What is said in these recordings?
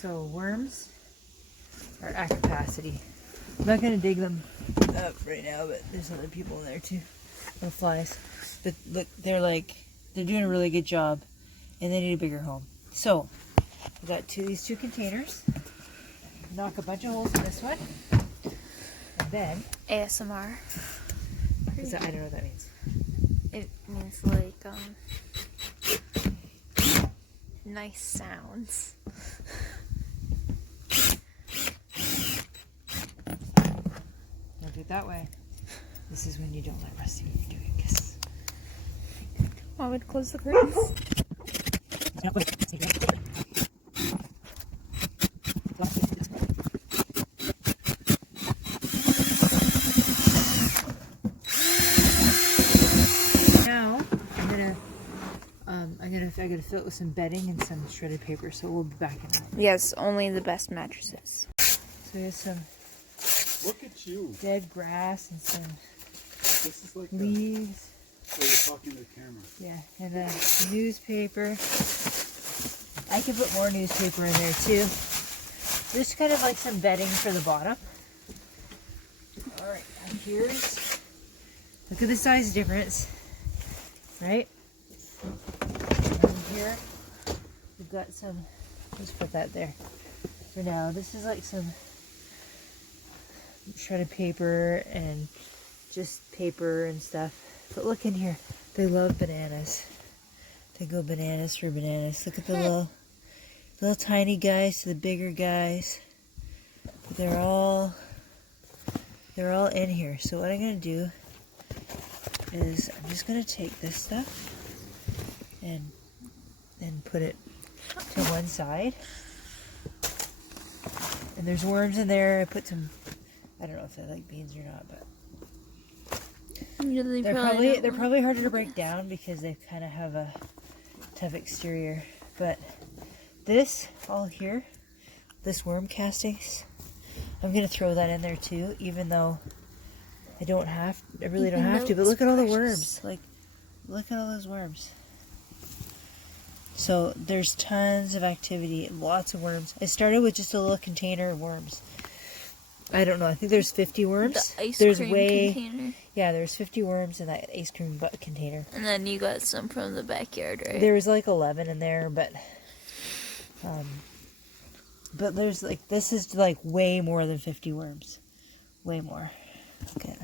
So worms are at capacity. I'm not going to dig them up right now, but there's other people in there too. No flies. But look, they're doing a really good job, and they need a bigger home. So we got these two containers. Knock a bunch of holes in this one, and then ASMR. I don't know what that means. It means like nice sounds. Don't do it that way. This is when you don't let Rusty know you're doing this. I would close the curtains. Now I'm gonna fill it with some bedding and some shredded paper. So we'll be back in a minute. Yes, only the best mattresses. So here's some Look at you. dead grass and some This is like leaves. Oh, you're talking to the camera. Yeah, and then newspaper. I can put more newspaper in there too. Just kind of like some bedding for the bottom. Alright, and here's, look at the size difference, right? And here, we've got some, just put that there for now. This is like some shredded paper and just paper and stuff. But look in here, they love bananas. They go bananas for bananas. Look at the little tiny guys to the bigger guys. They're all in here. So what I'm gonna do is I'm just gonna take this stuff and put it to one side. And there's worms in there. I put some, I don't know if they like beans or not, but they're probably harder to break down because they kind of have a tough exterior. But this all here, this worm castings, I'm gonna throw that in there too, even though I really don't have to. But look at all the worms. Like, look at all those worms. So there's tons of activity, lots of worms. I started with just a little container of worms. I don't know. I think there's 50 worms. The ice cream container. Yeah, there's 50 worms in that ice cream container. And then you got some from the backyard, right? There was like 11 in there, but there's like, this is like way more than 50 worms. Way more. Okay.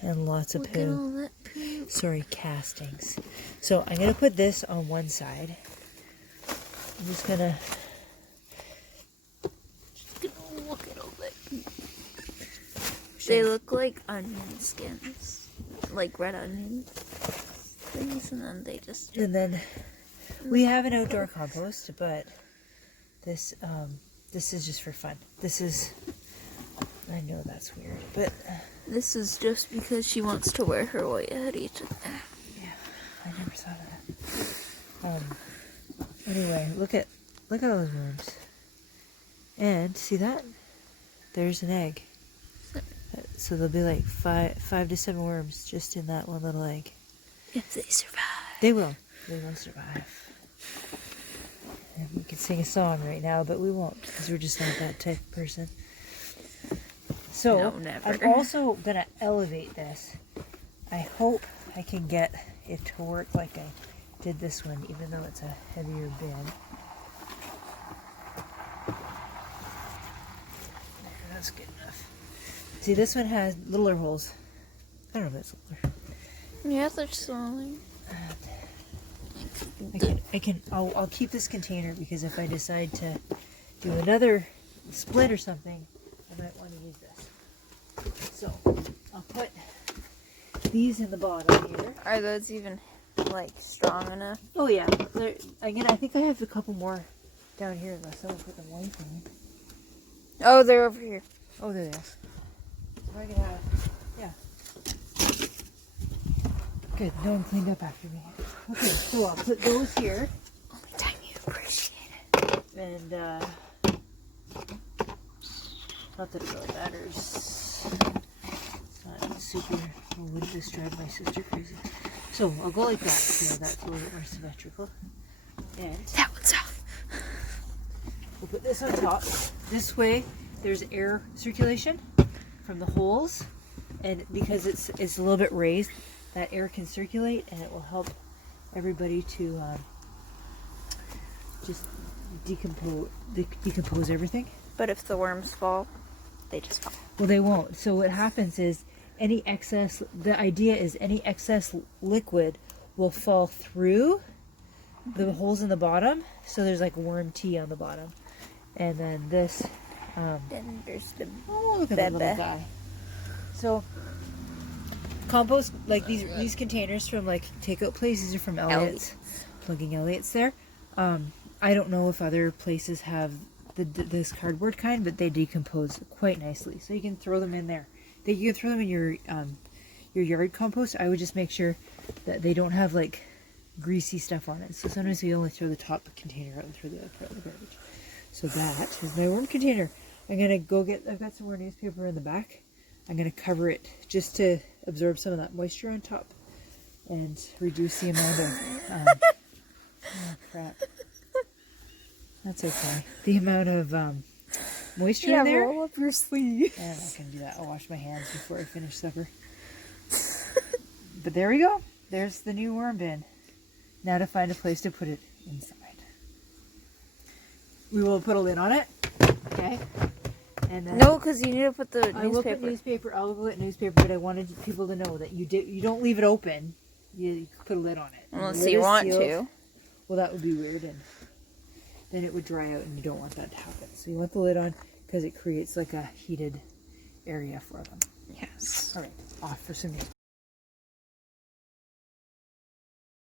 And lots of Look at all that poo. Sorry, castings. So I'm going to put this on one side. I'm just going to... Look at all that poo. They look like onion skins. Like red onion things, and then they just... And then we have an outdoor compost, but this is just for fun. This is... I know that's weird, but... This is just because she wants to wear her white hoodie today. Yeah, I never thought of that. Anyway, look at all those worms. And see that? There's an egg. So there'll be like five to 7 worms just in that one little egg. If they survive. They will. They will survive. And we could sing a song right now, but we won't because we're just not that type of person. So, No, never. I'm also going to elevate this. I hope I can get it to work like I did this one, even though it's a heavier bin. There, that's good enough. See, this one has littler holes. I don't know if it's littler. Yeah, they're smaller. I'll keep this container because if I decide to do another split or something, I might want to use this. So, I'll put these in the bottom here. Are those even, like, strong enough? Oh yeah. Again, I think I have a couple more down here unless someone put them away from me. Oh, they're over here. Oh, there they are. So I can have, yeah. Good, no one cleaned up after me. Okay, so I'll put those here. Only time you appreciate it. And, not that it really matters. It's not super, wouldn't this drive my sister crazy? So I'll go like that, so that's a little bit more symmetrical. And that one's off. put this on top. This way, there's air circulation from the holes, and because it's a little bit raised, that air can circulate, and it will help everybody to just decompose everything. But if the worms fall, they just fall. Well, they won't. So what happens is the idea is any excess liquid will fall through the holes in the bottom. So there's like worm tea on the bottom. And then this, Then there's the oh, look at that little guy. So compost, like these containers from like takeout places, these are from Elliott's, plugging Elliott's there. I don't know if other places have this cardboard kind, but they decompose quite nicely. So you can throw them in there. You can throw them in your yard compost. I would just make sure that they don't have like greasy stuff on it. So sometimes we only throw the top container out and throw the other part of the garbage. So that is my worm container. I'm gonna go I've got some more newspaper in the back. I'm gonna cover it just to absorb some of that moisture on top and reduce the amount of oh crap. That's okay. The amount of moisture in there. roll up your sleeve. I'm not gonna do that. I'll wash my hands before I finish supper. But there we go. There's the new worm bin. Now to find a place to put it inside. We will put a lid on it. Okay. And then No, because you need to put the I will put newspaper. I'll put newspaper, but I wanted people to know that you don't leave it open. You put a lid on it. Unless you want to. Well, that would be weird, and then it would dry out, and you don't want that to happen. So you want the lid on because it creates like a heated area for them. Yes. All right, off for some newspaper.